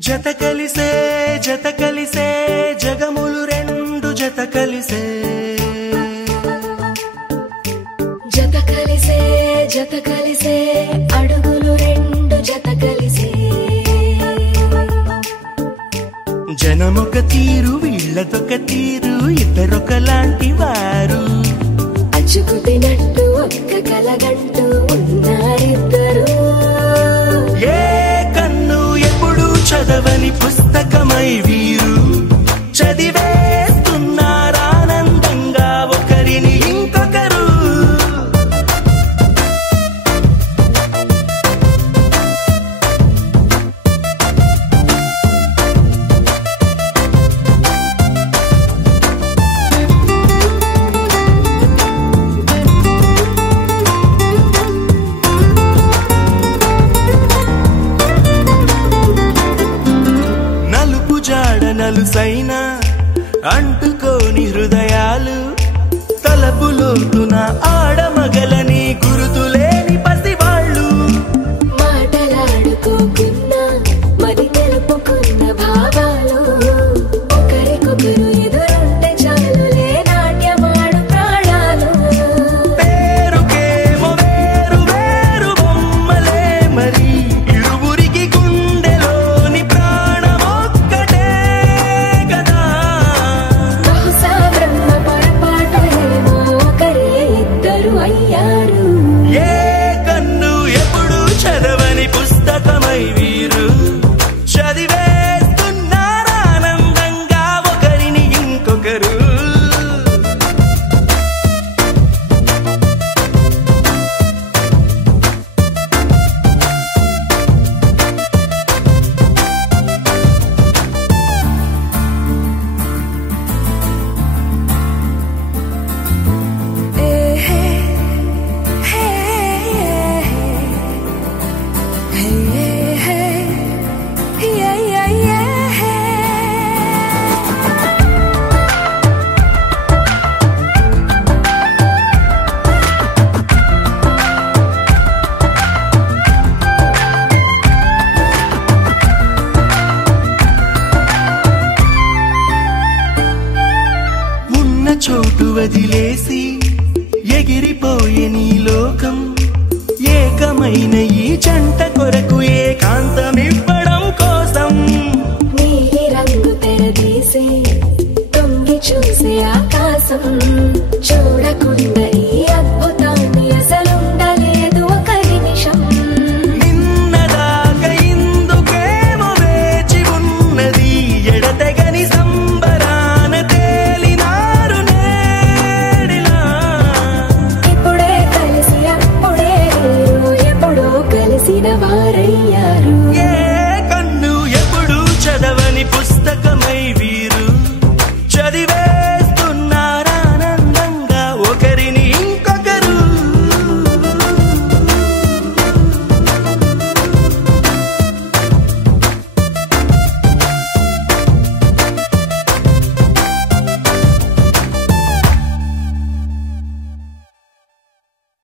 జత కలిసే జగములు రెండు జత కలిసే అడుగులు రెండు జత కలిసే జనమొక తీరు వీళ్ళదొక తీరు ఇద్దరొకలాంటి వారు అచ్చుకుతినట్టు ఒక్క కలగంటూ ఉన్నారిద్దరు ఏ కన్ను ఎప్పుడు చదవని పుస్తకమై వీరు చదివేస్తున్నారానందంగా ఒకరిని ఇంకొకరు నలుసైన అంటుకోని హృదయాలు తలపులోతున ఆడమగలని గురుతులేని పసివాళ్ళు మాటలాడుకోకున్నా మరి తెలుపుకున్న భావాలు ఒకరికొకరు ఎదురుంటే చాలులే నాట్యమాడు ప్రాణాలు పేరుకేమో వేరు వేరు బొమ్మలే మరి ఇరువురికి గుండెలోని ప్రాణమొక్కటే కదా బహుశా బ్రహ్మ పొరపాటు ఏమో ఒకరే ఇద్దరు అయ్యారు ఏ కన్ను ఎప్పుడు చదవని పుస్తకమై వీరు చదివేస్తున్నారానందంగా ఒకరిని ఇంకొకరు చోటు వదిలే